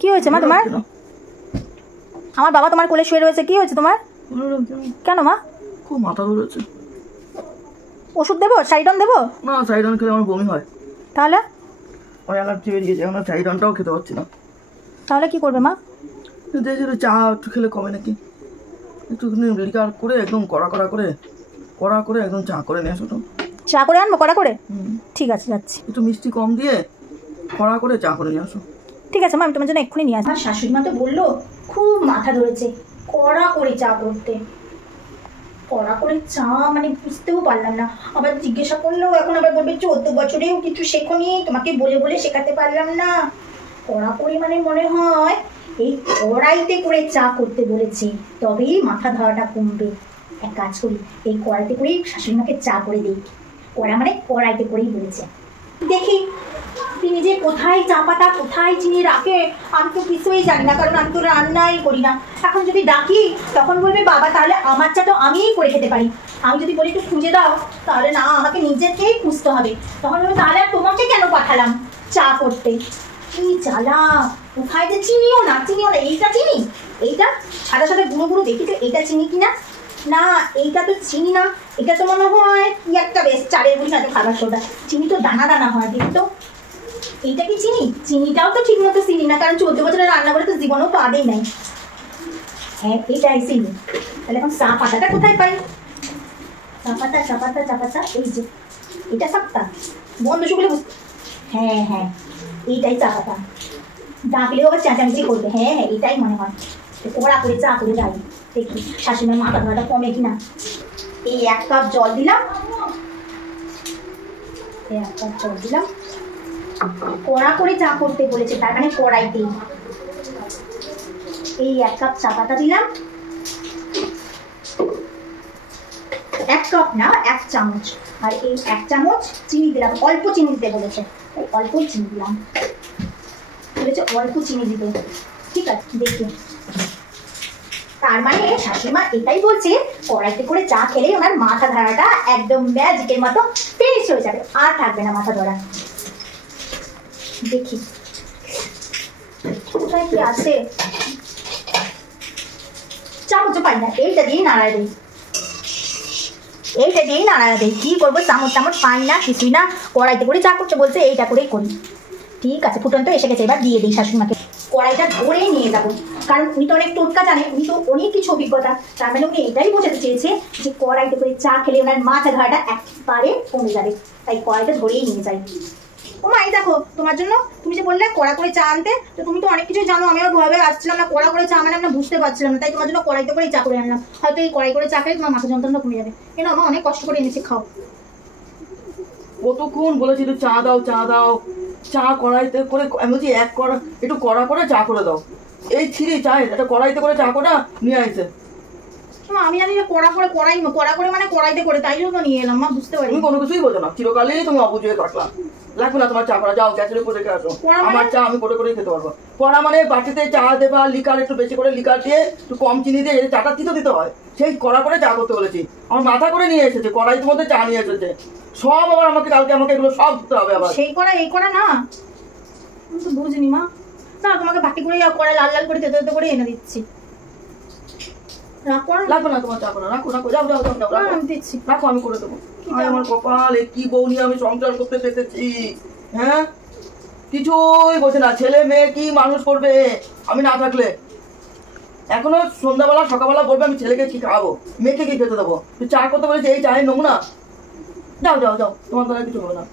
কি হয়েছে মা তোমার? আমার বাবা তোমার কোলে শুয়ে রয়েছে, কি হয়েছে তোমার? কেন মা? খুব মাথা ধরেছে। ওষুধ দেবো? সাইডন দেবো? না, সাইডন খেলে আমার বমি হয়। তাহলে ওই অ্যালার্জি বেরিয়েছে, এখন সাইডনটাও খেতে পারছি না। তাহলে কি করবে মা? দেখছি চা একটু খেলে কমে নাকি, একটু লিকার করে একদম কড়া করে একদম চা করে নিয়ে আসো। চা করে আনবো কড়া করে? ঠিক আছে, যাচ্ছি। একটু মিষ্টি কম দিয়ে কড়া করে চা করে নিয়ে আসো। ঠিক আছে মা, আমি তোমার জন্য এক্ষুনি নিয়ে আসবো। আমার শাশুড়ি মা তো বললো খুব মাথা ধরেছে কড়া করে চা করতে। কড়া করে চা মানে বুঝতেও পারলাম না। আবার জিজ্ঞাসা করলেও এখন আবার বলবে 14 বছরেও কিছু শেখোনি, তোমাকে বলে বলে শেখাতে পারলাম না। কড়া করে মানে মনে হয় এই কড়াইতে করে চা করতে বলেছে, তবেই মাথা ধরাটা কমবে। এক কাজ করি, এই কড়াইতে করেই শাশুড়ি মাকে চা করে দিই। কড়া মানে কড়াইতে করেই বলেছে। দেখি তিনি যে কোথায় চা পাতা কোথায় চিনি রাখে আমি তো কিছুই জানি না, কারণ আমি তো রান্নাই করি না। এখন যদি ডাকি তখন বলবে বাবা তাহলে আমার চা তো আমিই করে খেতে পারি। আমি যদি বলি একটু খুঁজে দাও, তাহলে না, আমাকে নিজেকেই খুঁজতে হবে। তখন বলবে তাহলে আর তোমাকে কেন পাঠালাম চা করতে। কি জ্বালা! কোথায় যে চিনিও না। এইটা চিনি, এইটা সাদা সাদা গুঁড়ো গুঁড়ো দেখি তো এইটা চিনি কিনা। না, এইটা তো চিনি না, এটা তো মনে হয় কি একটা বেশ চারের গুঁড়ি না তো খাবার সোডা। চিনি তো দানা দানা হয়, দেখতো এইটা কি চিনি? চিনিটাও তো ঠিক মতো চিনি না, কারণ 14 বছরের রান্না করে তো জীবনেও তো আদেই নাই। হ্যাঁ, এইটাই চিনি। তাহলে এখন চা পাতাটা কোথায় পাই? চা পাতা এই যে এটা সাপ্তা বন্ধ শুকলে। হ্যাঁ, এইটাই চা পাতা। ডাকলেও আবার চেঁচামেচি করবে। হ্যাঁ, এটাই মনে হয়। কড়া করে চা করে যাই, দেখি শাশুড়ির মাথা ধরাটা কমে কিনা। এই 1 কাপ জল দিলাম, কড়া করে চা করতে বলেছে, তার মানে কড়াইতেই। এই 1 কাপ চা পাতা দিলাম, 1 কাপ না 1 চামচ। আর এই 1 চামচ চিনি দিলাম, অল্প চিনি দিতে বলেছে, অল্প চিনি দিলাম। বলেছে অল্প চিনি দিতে, ঠিক আছে দেখি। তার মানে শাশুড়িমা এটাই বলছে কড়াইতে করে চা খেলেই ওনার মাথা ধরাটা একদম ম্যাজিকের মতো ফিনিশ হয়ে যাবে, আর থাকবে না মাথা ধরা। দেখি কোথায় কি আছে, চামচ পাই না, এইটা দিয়েই নাড়ায় দেয়। কি করবো, চামচ পাই না, কিছুই না। কড়াইতে করে চা করতে বলছে, এইটা করেই করি। ঠিক আছে, ফুটন্ত এসে গেছে, এবার দিয়ে দিই শাশুড়িমাকে। কড়াইটা ধরেই নিয়ে যাবো, কারণ উনি তো অনেক টোটকা জানে, উনি তো অনেক কিছু অভিজ্ঞতা। তার মানে উনি এটাই বোঝাতে চেয়েছে যে কড়াইতে করে চা খেলে ওনার মাথা ধরাটা একবারে কমে যাবে, তাই কড়াইটা ধরেই নিয়ে যাই। ও মা, এই দেখো তোমার জন্য, তুমি যে বললে কড়া করে চা আনতে, তো তুমি তো অনেক কিছু জানো। আমি আর ভয় আসছিলাম না, কড়া করে চা মানে আমরা বুঝতে পারছিলাম না, তাই তোমার জন্য কড়াইতে করেই চা করে আনলাম। হয়তো এই কড়াই করে চা খেলে তোমার মাথা যন্ত্রণা কমে যাবে। কেন আমার অনেক কষ্ট করে এনেছি, খাও। কতক্ষণ বলেছি একটু চা দাও, চা কড়াইতে করে। আমি বলছি একটু কড়া করে চা করে দাও। এই ছিঁড়ি চাই একটা কড়াইতে করে চা করে নিয়ে আসছে। আমি জানি না কড়া করে মানে কড়াইতে করে, তাই জন্য নিয়ে এলাম। মা বুঝতে পারি তুমি কোনো কিছুই বোঝো না, চিরকালই তুমি অবুঝ হয়ে কাটলা। লাগবে না তোমার চা করা, যাও গ্যাসের উপর রেখে আসো। আমার চা আমি করে খেতে পারবো। কড়া মানে বাটিতে চা দেবা, লিকার একটু বেশি করে লিকার দিয়ে একটু কম চিনি দিয়ে চাটা দিতে হয়, সেই কড়া করে চা করতে বলেছি। আমার মাথা করে নিয়ে এসেছে, কড়াইতে মধ্যে চা নিয়ে এসেছে সব। আবার কালকে আমাকে এগুলো সব দিতে হবে আবার। সেই কড়া এই কড়া না, আমি তো বুঝিনি মা। না, তোমাকে বাটি করে কড়াই লাল লাল করে তেতো করে এনে দিচ্ছি। লাগবে না তোমার চা করা, রাখো যাও রাখো, আমি করে দেবো। আমার কপাল, কি বউ নিয়ে আমি সংসার করতে পেতেছি। হ্যাঁ, কিছুই বোঝে না, ছেলে মেয়ে কি মানুষ করবে আমি না থাকলে। এখনো সন্ধ্যাবেলা সকালবেলা বলবে আমি ছেলেকে কি খাওয়াবো, মেয়েকে কি খেতে দেবো। তুই চা করতে বলেছি, এই চায়ের নমুনা। যাও তোমার দ্বারা কিছু হবে না।